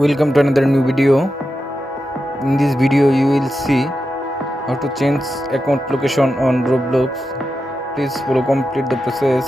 Welcome to another new video. In this video you will see how to change account location on Roblox. Please follow complete the process.